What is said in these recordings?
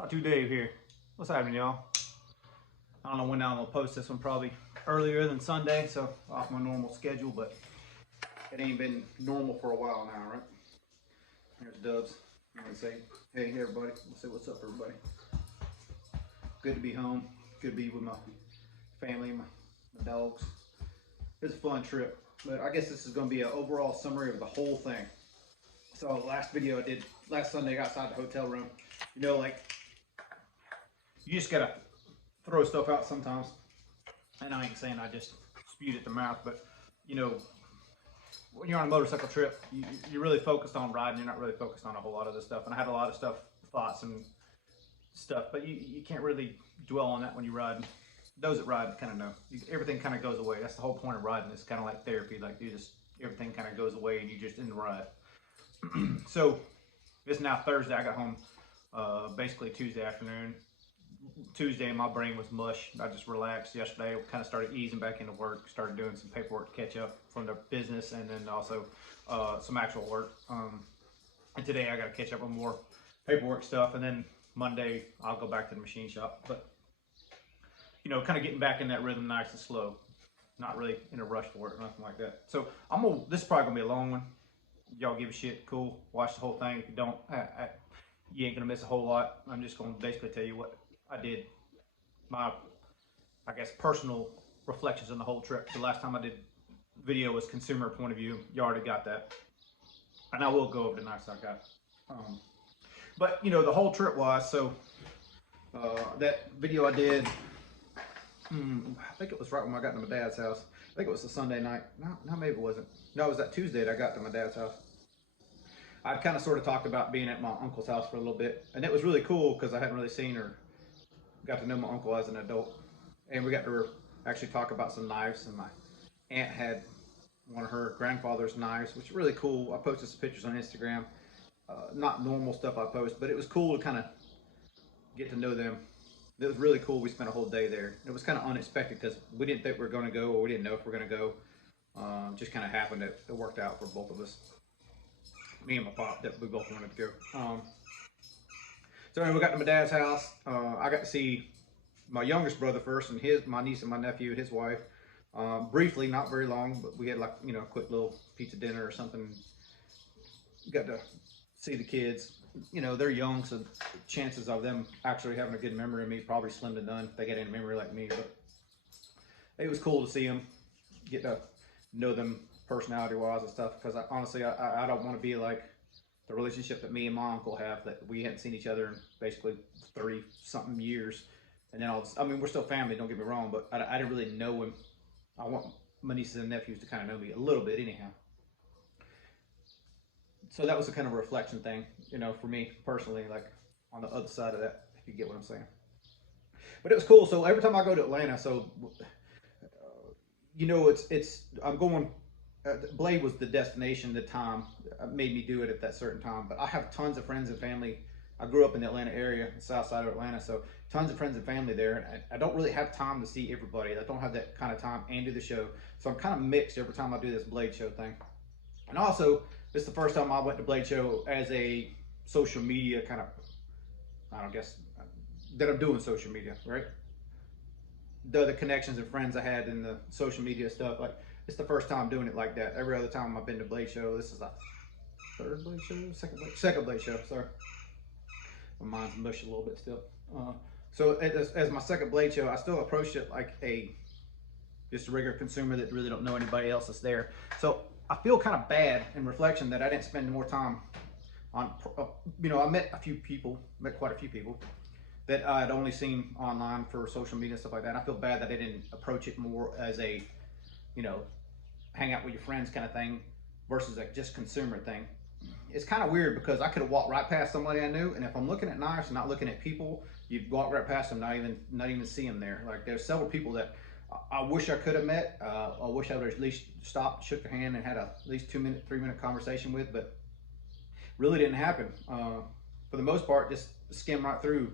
Sawtooth Dave here. What's happening, y'all? I don't know when I'm gonna post this one, probably earlier than Sunday, so off my normal schedule, but it ain't been normal for a while now, right? Here's Dubs. I'm gonna say, hey everybody. Let's say what's up, everybody. Good to be home. Good to be with my family, my dogs. It's a fun trip, but I guess this is gonna be an overall summary of the whole thing. So last video I did last Sunday outside the hotel room, you know, like you just gotta throw stuff out sometimes. And I ain't saying I just spewed at the mouth, but you know, when you're on a motorcycle trip, you're really focused on riding. You're not really focused on a whole lot of this stuff. And I had a lot of thoughts and stuff, but you can't really dwell on that when you ride. Those that ride kind of know. Everything kind of goes away. That's the whole point of riding. It's kind of like therapy. Like everything kind of goes away and you just in the ride. So it's now Thursday. I got home basically Tuesday afternoon. Tuesday, my brain was mush. I just relaxed yesterday. Kind of started easing back into work. Started doing some paperwork to catch up from the business, and then also some actual work. And today I got to catch up on more paperwork stuff, and then Monday I'll go back to the machine shop. But you know, kind of getting back in that rhythm, nice and slow. Not really in a rush for it or nothing like that. So this is probably gonna be a long one. Y'all give a shit, cool. Watch the whole thing. If you don't, you ain't gonna miss a whole lot. I'm just gonna basically tell you what I did, my, I guess, personal reflections on the whole trip. The last time I did video was consumer point of view. You already got that. And I will go over the nights I got. But, you know, the whole trip was, so that video I did, I think it was right when I got to my dad's house. I think it was a Sunday night. No, maybe it wasn't. No, it was that Tuesday that I got to my dad's house. I'd kind of sort of talked about being at my uncle's house for a little bit. And it was really cool because I hadn't really seen her. Got to know my uncle as an adult, and we got to actually talk about some knives. And my aunt had one of her grandfather's knives, which is really cool. I posted some pictures on Instagram. Not normal stuff I post, but it was cool to kind of get to know them. It was really cool. We spent a whole day there. It was kind of unexpected because we didn't think we were going to go, or we didn't know if we were going to go. Just kind of happened. It worked out for both of us. Me and my pop, that we both wanted to go. So anyway, we got to my dad's house. I got to see my youngest brother first, and my niece and my nephew, his wife. Briefly, not very long, but we had like, you know, a quick little pizza dinner or something. Got to see the kids. You know, they're young, so chances of them actually having a good memory of me probably slim to none if they get any memory like me. But it was cool to see them, get to know them personality-wise and stuff. Because honestly, I don't want to be like the relationship that me and my uncle have, that we hadn't seen each other in basically 30 something years. And then I mean, we're still family, don't get me wrong, but I didn't really know him. I want my nieces and nephews to kind of know me a little bit anyhow. So that was a kind of a reflection thing, you know, for me personally, like on the other side of that, if you get what I'm saying. But it was cool. So every time I go to Atlanta, so, you know, I'm going, Blade was the destination, the time made me do it at that certain time. But I have tons of friends and family. I grew up in the Atlanta area, the south side of Atlanta, so tons of friends and family there. And I don't really have time to see everybody. I don't have that kind of time and do the show. So I'm kind of mixed every time I do this Blade show thing. And also, this is the first time I went to Blade show as a social media kind of, I don't guess, that I'm doing social media, right? The other connections and friends I had in the social media stuff, like, it's the first time doing it like that. Every other time I've been to Blade show, this is the third Blade show, second Blade show. Sorry, my mind's mush a little bit still. So as my second Blade show, I still approached it like just a regular consumer that really don't know anybody else that's there. So I feel kind of bad in reflection that I didn't spend more time on. You know, I met quite a few people that I'd only seen online for social media and stuff like that. And I feel bad that I didn't approach it more as a, you know, hang out with your friends kind of thing versus a just consumer thing. It's kind of weird because I could have walked right past somebody I knew, and if I'm looking at knives and not looking at people, you'd walk right past them, not even see them there. Like, there's several people that I wish I could have met. I wish I would have at least stopped, shook their hand, and had at least 3-minute conversation with, but really didn't happen. For the most part, just skim right through.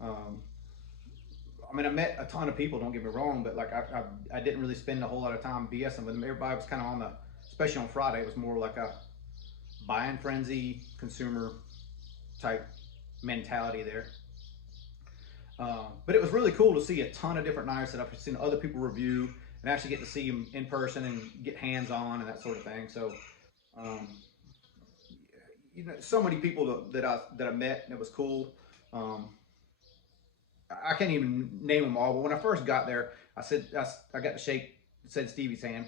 I mean, I met a ton of people, don't get me wrong, but like I didn't really spend a whole lot of time BSing with them. Everybody was kind of on the, especially on Friday, it was more like a buying frenzy, consumer type mentality there. But it was really cool to see a ton of different knives that I've seen other people review and actually get to see them in person and get hands on and that sort of thing. So, you know, so many people that I met, and it was cool. I can't even name them all, but when I first got there, I got to shake said Stevie's hand.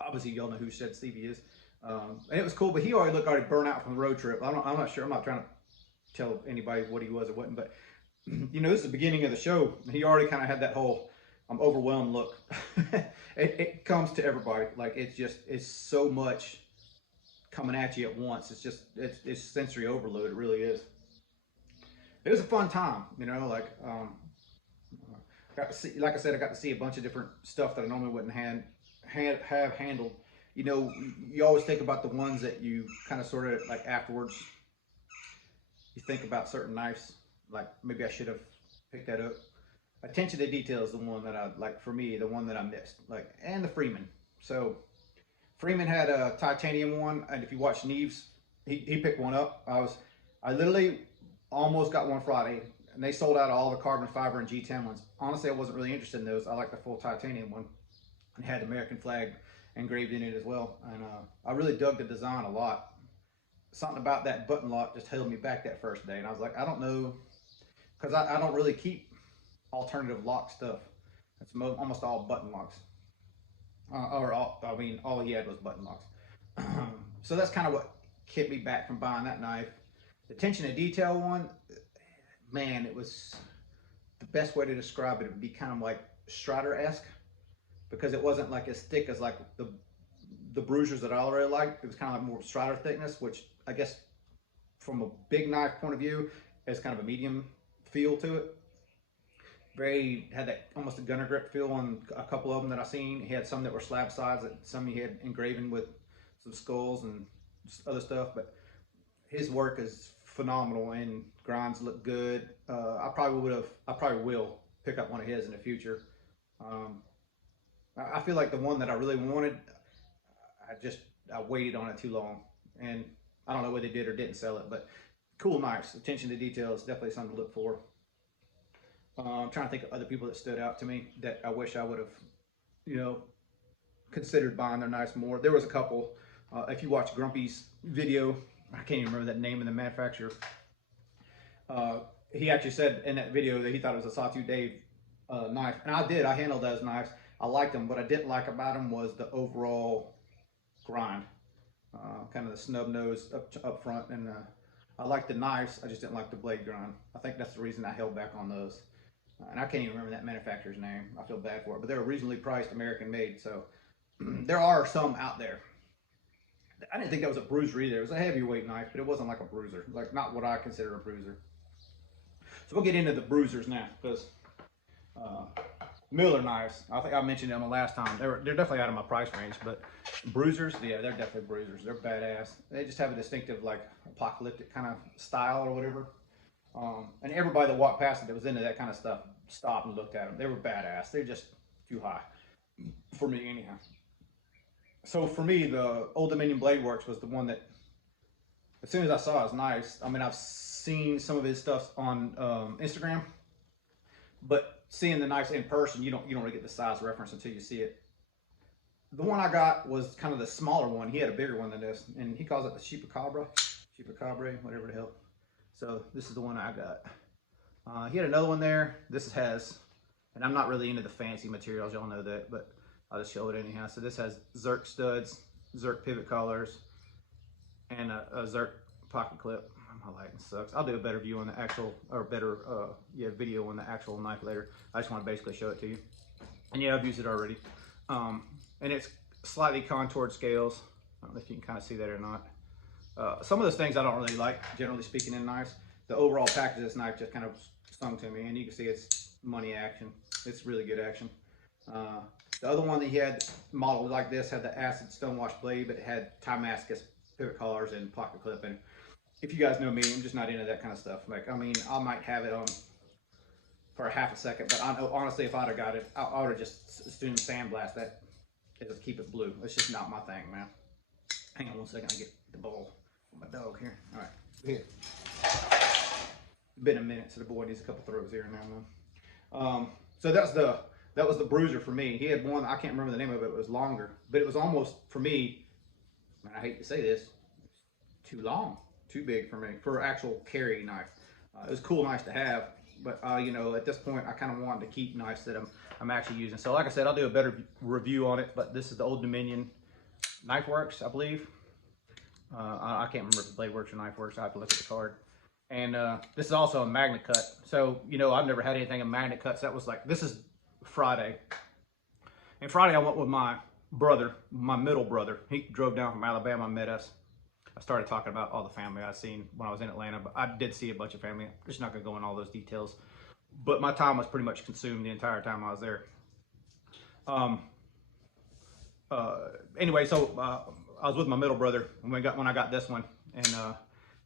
Obviously, y'all know who said Stevie is, and it was cool. But he already burnt out from the road trip. I'm not sure. I'm not trying to tell anybody what he was or wasn't, but you know, this is the beginning of the show. He already kind of had that whole I'm overwhelmed look. It comes to everybody. Like it's so much coming at you at once. It's sensory overload. It really is. It was a fun time, you know. Like got to see, like I said, I got to see a bunch of different stuff that I normally wouldn't have handled. You know, you always think about the ones that you kind of sort of like afterwards. You think about certain knives, like maybe I should have picked that up. Attention to detail is the one that I like, for me, the one that I missed, like, and the Freeman. So Freeman had a titanium one, and if you watch Neves, he picked one up. I literally almost got one Friday, and they sold out all the carbon fiber and G10 ones. Honestly, I wasn't really interested in those. I like the full titanium one. It had the American flag engraved in it as well, and I really dug the design a lot. Something about that button lock just held me back that first day, and I was like, I don't know, because I don't really keep alternative lock stuff. It's almost all button locks, all he had was button locks. So that's kind of what kept me back from buying that knife. The attention to detail one, man, it was the best way to describe it. It would be kind of like Strider-esque, because it wasn't like as thick as like the bruisers that I already liked. It was kind of like more Strider thickness, which I guess from a big knife point of view has kind of a medium feel to it. Had that almost a gunner grip feel on a couple of them that I seen. He had some that were slab sides, that some he had engraven with some skulls and other stuff, but his work is phenomenal and grinds look good. I probably will pick up one of his in the future. I feel like the one that I really wanted, I waited on it too long, and I don't know whether they did or didn't sell it, but cool knives. Attention to detail is definitely something to look for. I'm trying to think of other people that stood out to me that I wish I would have, you know, considered buying their knives more. There was a couple. If you watch Grumpy's video, I can't even remember that name of the manufacturer. He actually said in that video that he thought it was a Sawtooth Dave knife, and I did. I handled those knives. I liked them. What I didn't like about them was the overall grind, kind of the snub nose up front, and I liked the knives. I just didn't like the blade grind. I think that's the reason I held back on those. And I can't even remember that manufacturer's name. I feel bad for it, but they're reasonably priced, American made. So there are some out there. I didn't think that was a bruiser either. It was a heavyweight knife, but it wasn't like a bruiser, like not what I consider a bruiser. So we'll get into the bruisers now, because Miller knives, I think I mentioned them the last time. They're definitely out of my price range, but bruisers, yeah, they're definitely bruisers. They're badass. They just have a distinctive, like, apocalyptic kind of style or whatever. And everybody that walked past it that was into that kind of stuff stopped and looked at them. They were badass. They're just too high for me anyhow. So for me, the Old Dominion Blade Works was the one that, as soon as I saw his knives, I mean, I've seen some of his stuff on Instagram, but seeing the knives in person, you don't really get the size reference until you see it. The one I got was kind of the smaller one. He had a bigger one than this, and he calls it the Chupacabra, whatever the hell. So this is the one I got. He had another one there. This has, and I'm not really into the fancy materials, y'all know that, but I'll just show it anyhow. So this has Zerk studs, Zerk pivot collars, and a Zerk pocket clip. My lighting sucks. I'll do a better view on the actual, or better, video on the actual knife later. I just want to basically show it to you. And yeah, I've used it already. And it's slightly contoured scales. I don't know if you can kind of see that or not. Some of those things I don't really like, generally speaking, in knives. The overall package of this knife just kind of stung to me, and you can see it's money action. It's really good action. The other one that he had modeled like this had the acid stonewash blade, but it had Timascus pivot collars and pocket clip. And if you guys know me, I'm just not into that kind of stuff. Like, I mean, I might have it on for a half a second, but I know, honestly, if I'd have got it, I would have just assumed sandblast that and just keep it blue. It's just not my thing, man. Hang on one second, I get the ball from my dog here. All right, here. been a minute, so the boy needs a couple throws here and now. So that was the bruiser for me. He had one, I can't remember the name of it. It was longer, but it was almost for me. And I hate to say this, too long, too big for me for actual carry knife. It was cool, nice to have, but you know, at this point, I kind of wanted to keep knives that I'm actually using. So, like I said, I'll do a better review on it. But this is the Old Dominion Knife Works, I believe. I can't remember if the Blade Works or Knife Works. I have to look at the card. And this is also a magnet cut. So, you know, I've never had anything in magnet cuts. That was like, this is Friday. And Friday I went with my brother, my middle brother. He drove down from Alabama and met us. I started talking about all the family I'd seen when I was in Atlanta, but I did see a bunch of family. I'm just not gonna go in all those details. But my time was pretty much consumed the entire time I was there. Anyway, so I was with my middle brother when I got this one, and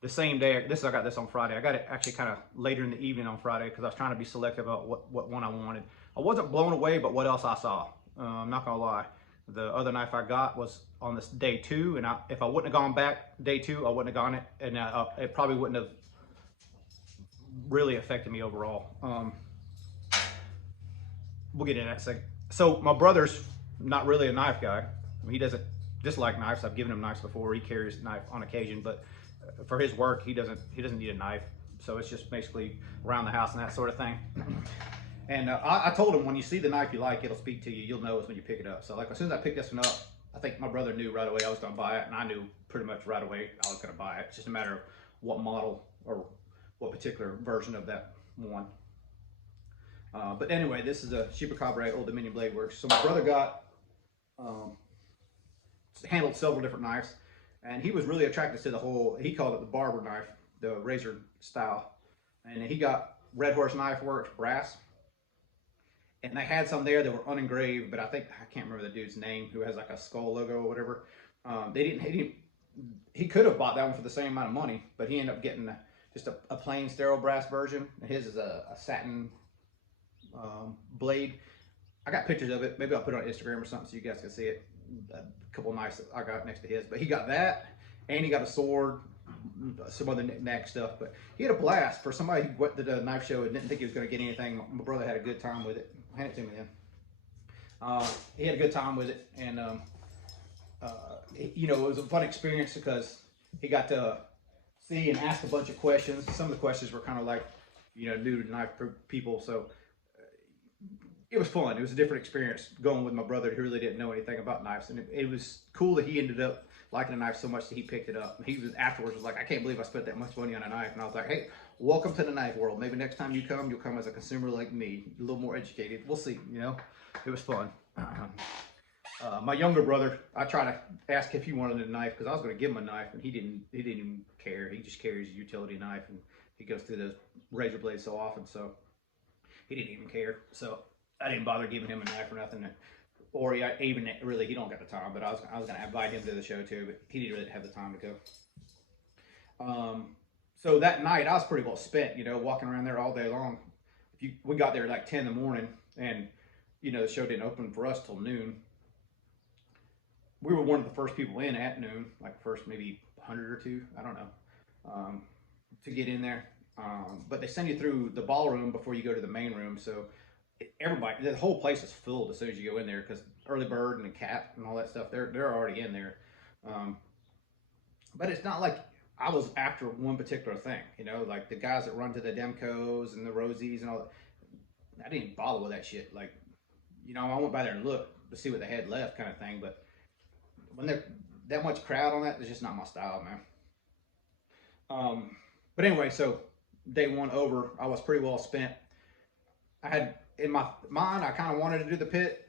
the same day, I got this on Friday. I got it actually kind of later in the evening on Friday because I was trying to be selective about what one I wanted. I wasn't blown away, but what else I saw. I'm not gonna lie. The other knife I got was on this day 2, and if I wouldn't have gone back day 2, I wouldn't have gone it, and it probably wouldn't have really affected me overall. We'll get into that second. So my brother's not really a knife guy. He doesn't dislike knives. I've given him knives before. He carries a knife on occasion, but for his work, he doesn't need a knife. So it's just basically around the house and that sort of thing. And I told him, when you see the knife you like, it'll speak to you. You'll know it's when you pick it up. So like as soon as I picked this one up, I think my brother knew right away I was going to buy it, and I knew pretty much right away I was going to buy it. It's just a matter of what model or what particular version of that one. But anyway, this is a Chupacabra Old Dominion Blade Works. So my brother got handled several different knives, and he was really attracted to the whole, he called it the barber knife, the razor style. And he got Red Horse Knife Works brass, and they had some there that were unengraved, but I can't remember the dude's name who has like a skull logo or whatever. He could have bought that one for the same amount of money, but he ended up getting just a plain sterile brass version. His is a satin blade. I got pictures of it. Maybe I'll put it on Instagram or something so you guys can see it. A couple of knives that I got next to his, but he got that, and he got a sword, some other knick-knack stuff. But he had a blast. For somebody who went to the knife show and didn't think he was going to get anything, my brother had a good time with it. Hand it to me then. He had a good time with it, and you know, it was a fun experience because he got to see and ask a bunch of questions. Some of the questions were kind of like, you know, new to knife people, so it was fun. It was a different experience going with my brother who really didn't know anything about knives, and it was cool that he ended up liking a knife so much that he picked it up. He was afterwards was like, I can't believe I spent that much money on a knife. And I was like, hey, welcome to the knife world. Maybe next time you come, you'll come as a consumer like me, a little more educated. We'll see. You know, it was fun. My younger brother, I tried to ask if he wanted a knife because I was going to give him a knife, and he didn't even care. He just carries a utility knife, and he goes through those razor blades so often, so he didn't even care. So I didn't bother giving him a knife or nothing. Or even really, he don't got the time. But I was going to invite him to the show too, but he didn't really have the time to go. So that night I was pretty well spent, you know, walking around there all day long. We got there at like 10 in the morning, and you know, the show didn't open for us till noon. We were one of the first people in at noon, like first maybe 100 or two, I don't know, to get in there. But they send you through the ballroom before you go to the main room, so everybody, the whole place is filled as soon as you go in there because Early Bird and the Cat and all that stuff, they're already in there. But it's not like I was after one particular thing, you know, like the guys that run to the Demcos and the Rosies and all that. I didn't bother with that shit. Like, you know, I went by there and looked to see what they had left, kind of thing. But when there's that much crowd on that, it's just not my style, man. But anyway, so day one over, I was pretty well spent. I had in my mind, I kind of wanted to do the pit,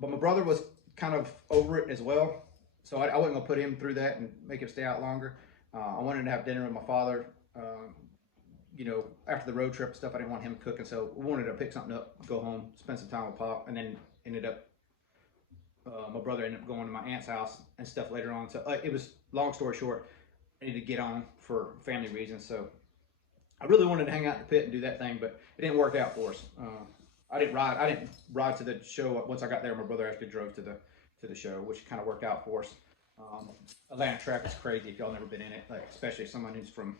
but my brother was kind of over it as well. So I wasn't gonna put him through that and make him stay out longer. I wanted to have dinner with my father, you know, after the road trip and stuff. I didn't want him cooking, so we wanted to pick something up, go home, spend some time with Pop, and then my brother ended up going to my aunt's house and stuff later on. So it was, long story short, I needed to get on for family reasons. So I really wanted to hang out in the pit and do that thing, but it didn't work out for us. I didn't ride to the show. Once I got there, my brother actually drove to the show, which kind of worked out for us. Atlanta track is crazy if y'all never been in it, like especially someone who's from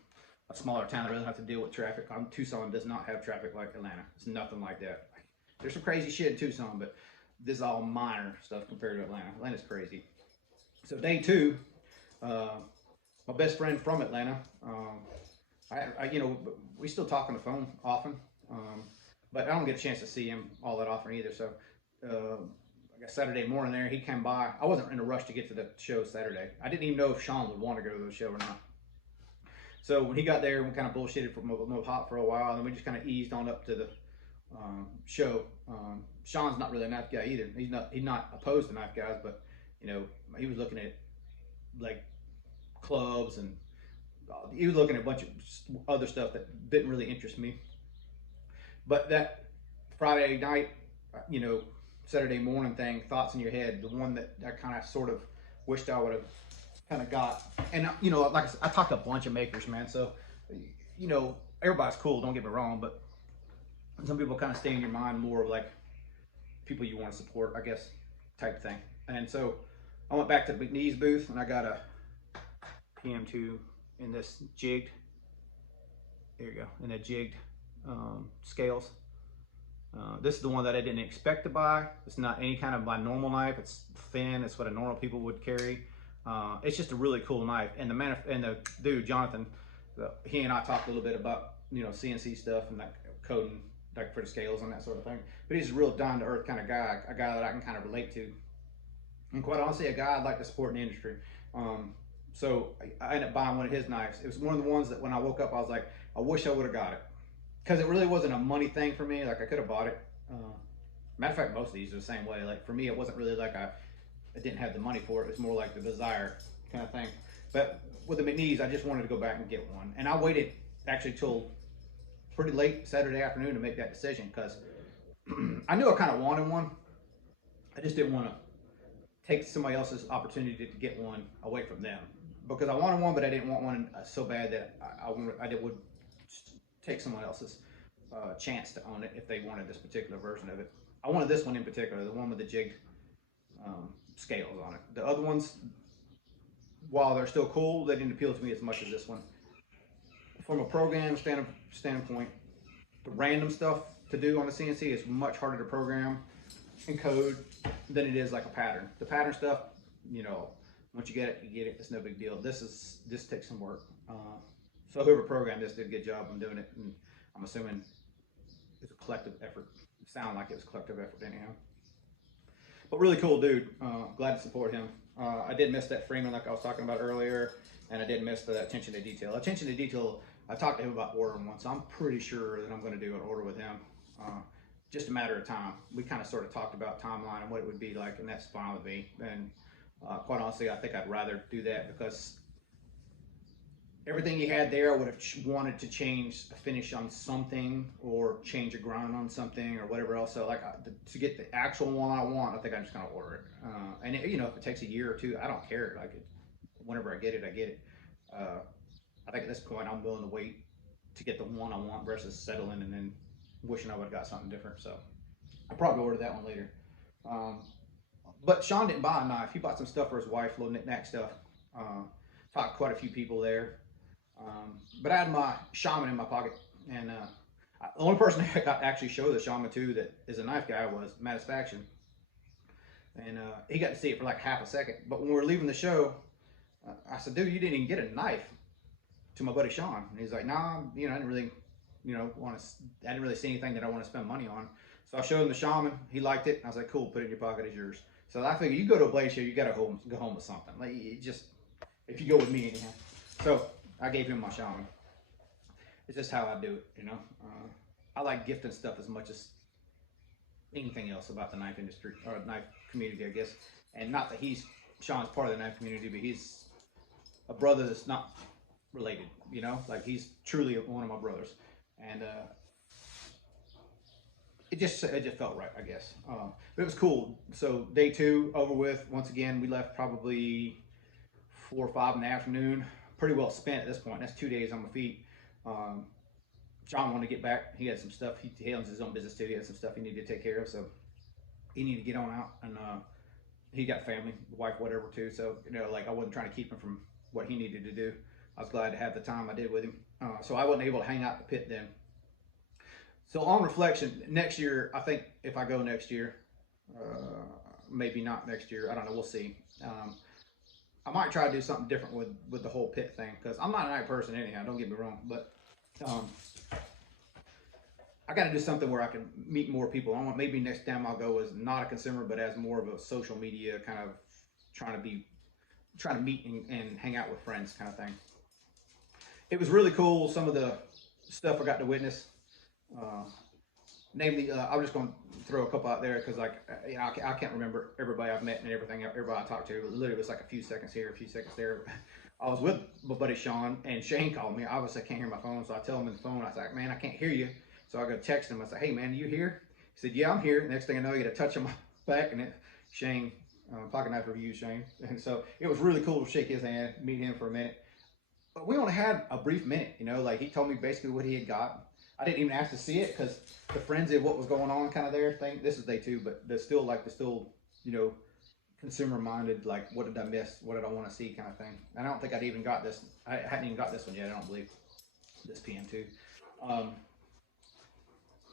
a smaller town that doesn't have to deal with traffic. Tucson does not have traffic like Atlanta. It's nothing like that. There's some crazy shit in Tucson, but this is all minor stuff compared to Atlanta. Atlanta's crazy. So day two, my best friend from Atlanta, we still talk on the phone often, but I don't get a chance to see him all that often either. So, I guess Saturday morning there, he came by. I wasn't in a rush to get to the show Saturday. I didn't even know if Sean would want to go to the show or not. So when he got there, we kind of bullshitted for hot for a while, and then we just kind of eased on up to the show. Sean's not really a knife guy either. He's not opposed to knife guys, but he was looking at like clubs, and he was looking at a bunch of other stuff that didn't really interest me. But that Friday night, Saturday morning thing, thoughts in your head, the one that I kind of sort of wished I would have kind of got. And like I talked to a bunch of makers, man. So everybody's cool, don't get me wrong, but some people kind of stay in your mind more of like people you want to support, I guess, type thing. And so I went back to the McNeese booth, and I got a PM2 in this jigged, there you go, in the jigged scales. This is the one that I didn't expect to buy. It's not any kind of my normal knife. It's thin. It's what a normal people would carry. It's just a really cool knife. And the dude Jonathan, he and I talked a little bit about CNC stuff and like coding, like for the scales and that sort of thing. But he's a real down to earth kind of guy, a guy that I can kind of relate to, and quite honestly, a guy I'd like to support in the industry. So I ended up buying one of his knives. It was one of the ones that when I woke up, I was like, I wish I would have got it. Because it really wasn't a money thing for me. Like, I could have bought it. Matter of fact, most of these are the same way. Like, for me, it wasn't really like I didn't have the money for it. It was more like the desire kind of thing. But with the McNeese, I just wanted to go back and get one. And I waited actually till pretty late Saturday afternoon to make that decision, because I knew I kind of wanted one. I just didn't want to take somebody else's opportunity to get one away from them. Because I wanted one, but I didn't want one so bad that I would take someone else's chance to own it if they wanted this particular version of it. I wanted this one in particular, the one with the jigged scales on it. The other ones, while they're still cool, they didn't appeal to me as much as this one. From a program standpoint, the random stuff to do on the CNC is much harder to program and code than it is like a pattern. The pattern stuff, once you get it, you get it. It's no big deal. This takes some work. So whoever programmed this did a good job on doing it, and I'm assuming it's a collective effort. It sounded like it was a collective effort anyhow. But really cool dude. Glad to support him. I did miss that Freeman like I was talking about earlier, and I did miss the attention to detail. Attention to detail, I talked to him about ordering one, so I'm pretty sure that I'm going to do an order with him. Just a matter of time. We kind of sort of talked about timeline and what it would be like, and that's fine with me. And quite honestly, I think I'd rather do that, because everything he had there, I would have wanted to change a finish on something, or change a grind on something, or whatever else. So like to get the actual one I want, I think I'm just gonna order it. And if it takes a year or two, I don't care. Like whenever I get it, I get it. I think at this point, I'm willing to wait to get the one I want versus settling and then wishing I would have got something different. So I'll probably order that one later. But Sean didn't buy a knife. He bought some stuff for his wife, little knick-knack stuff. Talked to quite a few people there. But I had my Shaman in my pocket, and the only person I got to actually show the Shaman to that is a knife guy was Matisfaction, and he got to see it for like half a second. But when we were leaving the show, I said, "Dude, you didn't even get a knife to my buddy Sean." And he's like, "Nah, I didn't really, I didn't really see anything that I want to spend money on." So I showed him the Shaman. He liked it. I was like, "Cool, put it in your pocket. It's yours." So I figure you go to a blade show, you got to go home with something. Like if you go with me anyhow. So I gave him my Shaman. It's just how I do it, I like gifting stuff as much as anything else about the knife industry, or knife community, I guess. And not that Sean's part of the knife community, but he's a brother that's not related, like he's truly one of my brothers. And it just felt right, I guess. But it was cool. So day two over with. Once again, we left probably 4 or 5 in the afternoon. Pretty well spent at this point. That's 2 days on my feet. John wanted to get back. He had some stuff. He owns his own business too. He had some stuff he needed to take care of, so he needed to get on out. And he got family, wife, whatever too. So like I wasn't trying to keep him from what he needed to do. I was glad to have the time I did with him. So I wasn't able to hang out the pit then. So on reflection, next year, I think if I go next year, maybe not next year, I don't know, we'll see. I might try to do something different with the whole pit thing, because I'm not a night person anyhow, don't get me wrong, but I got to do something where I can meet more people. I want maybe next time I'll go as not a consumer, but as more of a social media kind of trying to meet and hang out with friends kind of thing. It was really cool. Some of the stuff I got to witness. Namely, I'm just going to throw a couple out there because, like, you know, I can't remember everybody I've met and everything, everybody I talked to. Literally, it was like a few seconds here, a few seconds there. I was with my buddy Sean, and Shane called me. Obviously, I can't hear my phone, so I tell him in the phone. I was like, man, I can't hear you. So I go text him. I said, hey, man, you here? He said, yeah, I'm here. Next thing I know, I get a touch on my back, and Shane, Pocket Knife Review, Shane. And so it was really cool to shake his hand, meet him for a minute. But we only had a brief minute, you know, like he told me basically what he had got. I didn't even ask to see it because the frenzy of what was going on kind of there thing. This is day 2, but they're still, you know, consumer minded, like what did I miss? What did I want to see kind of thing. And I don't think I'd even got this. I hadn't even got this one yet, I don't believe. This PM2.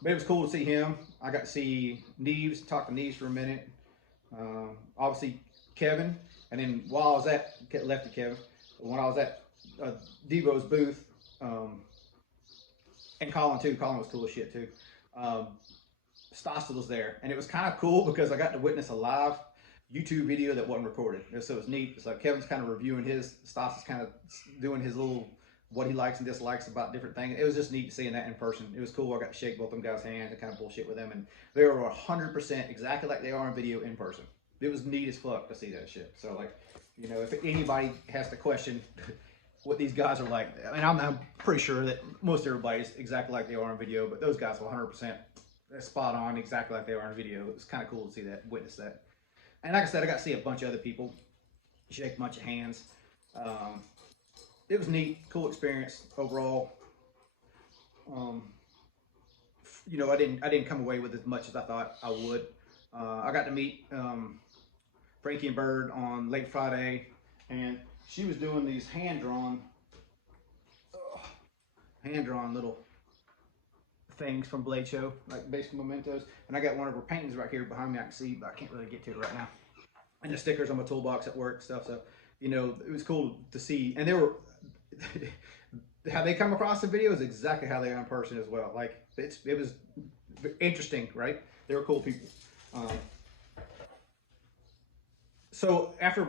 But it was cool to see him. I got to see Neves, talk to Neves for a minute. Obviously Kevin. And then while I was at, lefty Kevin, when I was at Devo's booth, and Colin too. Colin was cool as shit too. Stossel was there, and it was kind of cool because I got to witness a live YouTube video that wasn't recorded. So it was neat. It's like Kevin's kind of reviewing his, Stossel's kind of doing his little what he likes and dislikes about different things. It was just neat seeing that in person. It was cool. I got to shake both them guys' hands and kind of bullshit with them, and they were 100% exactly like they are in video in person. It was neat as fuck to see that shit. So, like, you know, if anybody has to question what these guys are like, I mean, I'm pretty sure that most everybody's exactly like they are in video, but those guys are 100% spot on, exactly like they are in video. It was kind of cool to see that, witness that. And like I said, I got to see a bunch of other people, shake a bunch of hands. It was neat, cool experience overall. You know, I didn't come away with as much as I thought I would. I got to meet Frankie and Bird on late Friday, and she was doing these hand-drawn little things from Blade Show, like basic mementos. And I got one of her paintings right here behind me. I can see, but I can't really get to it right now. And the stickers on my toolbox at work and stuff. So, you know, it was cool to see. And they were, how they come across the video is exactly how they are in person as well. Like, it was interesting, right? They were cool people. So after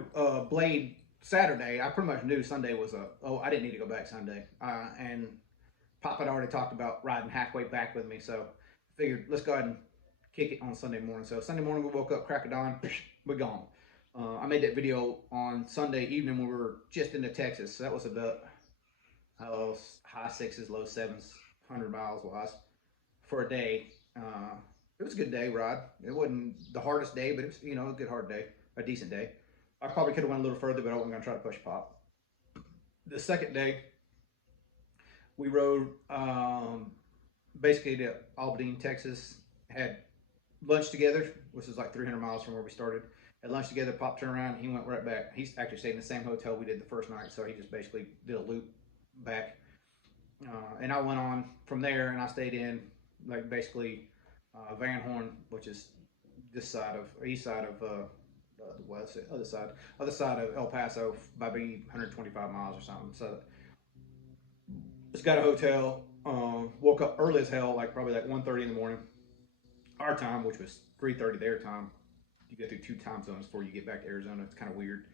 Blade Saturday, I pretty much knew Sunday was I didn't need to go back Sunday. And Pop had already talked about riding halfway back with me, so I figured let's go ahead and kick it on Sunday morning. So Sunday morning we woke up, crack of dawn, we're gone. I made that video on Sunday evening when we were just into Texas, so that was about high 6s, low 7s, 100 miles wise for a day. It was a good day ride. It wasn't the hardest day, but it was, you know, a good hard day, a decent day. I probably could have went a little further, but I wasn't gonna try to push Pop. The second day, we rode basically to Albany, Texas, had lunch together, which is like 300 miles from where we started. Had lunch together, Pop turned around, he went right back. He's actually stayed in the same hotel we did the first night, so he just basically did a loop back. And I went on from there, and I stayed in, like, basically Van Horn, which is this side of, east side of, other side of El Paso, by maybe 125 miles or something. So just got a hotel, woke up early as hell, like probably like 1:30 in the morning, our time, which was 3:30 their time. You go through 2 time zones before you get back to Arizona. It's kind of weird.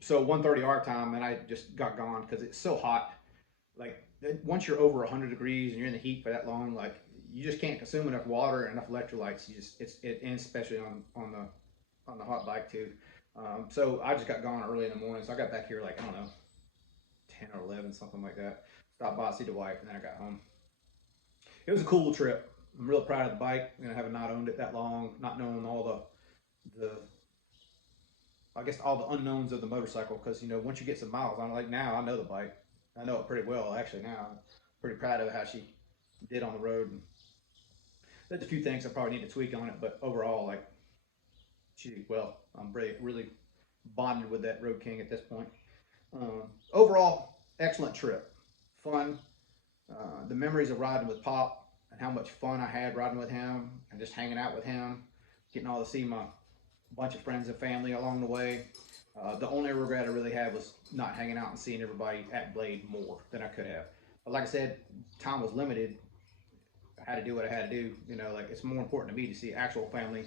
So 1:30 our time, and I just got gone because it's so hot. Like, once you're over 100 degrees and you're in the heat for that long, like, you just can't consume enough water and enough electrolytes. You just, and especially on the hot bike too. So I just got gone early in the morning. So I got back here like, I don't know, 10 or 11, something like that. Stopped by, see the wife, and then I got home. It was a cool trip. I'm real proud of the bike. You know, having not owned it that long, not knowing all the I guess all the unknowns of the motorcycle. Because, you know, once you get some miles on it, like now, I know the bike. I know it pretty well, actually. Now I'm pretty proud of how she did on the road. And there's a few things I probably need to tweak on it, but overall, like, she did well. I'm really bonded with that Road King at this point. Overall, excellent trip, fun. The memories of riding with Pop and how much fun I had riding with him and just hanging out with him, getting all to see my bunch of friends and family along the way. The only regret I really had was not hanging out and seeing everybody at Blade more than I could have. But like I said, time was limited. I had to do what I had to do. You know, like it's more important to me to see actual family,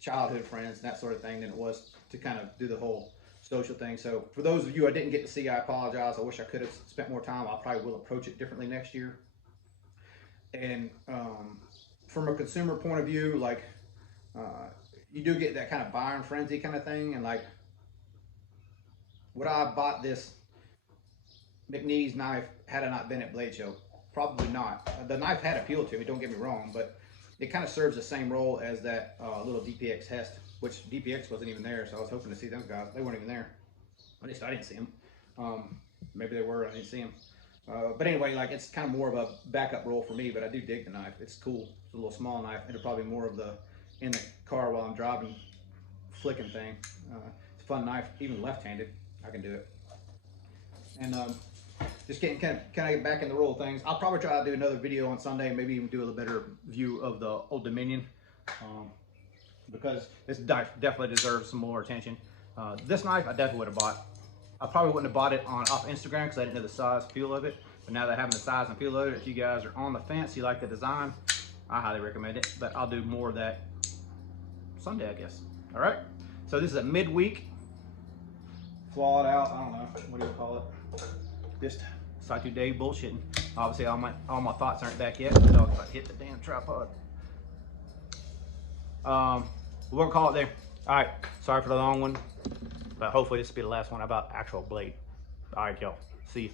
childhood friends, and that sort of thing than it was to kind of do the whole social thing. So for those of you I didn't get to see, I apologize. I wish I could have spent more time. I probably will approach it differently next year. And from a consumer point of view, like you do get that kind of buying frenzy kind of thing. And like, would I have bought this McNeese knife had I not been at Blade Show? Probably not. The knife had appeal to me, don't get me wrong, but it kind of serves the same role as that little DPX Hest, which DPX wasn't even there, so I was hoping to see them guys. They weren't even there. At least I didn't see them. Maybe they were, I didn't see them. But anyway, like it's kind of more of a backup role for me, but I do dig the knife. It's cool. It's a little small knife. It'll probably be more of the in the car while I'm driving, flicking thing. It's a fun knife, even left-handed. I can do it. And just getting kind of get back in the roll of things. I'll probably try to do another video on Sunday, maybe even do a little better view of the Old Dominion, because this knife definitely deserves some more attention. This knife I definitely would have bought. I probably wouldn't have bought it off Instagram because I didn't know the size, feel of it. But now that I have the size and feel of it, if you guys are on the fence, you like the design, I highly recommend it. But I'll do more of that Sunday, I guess. All right. So this is a midweek, flawed out. I don't know what do you call it. Just Side Day bullshitting. Obviously, all my thoughts aren't back yet. The dog's about to hit the damn tripod. We're gonna call it there. All right. Sorry for the long one, but hopefully this will be the last one about actual Blade. All right, y'all. See you.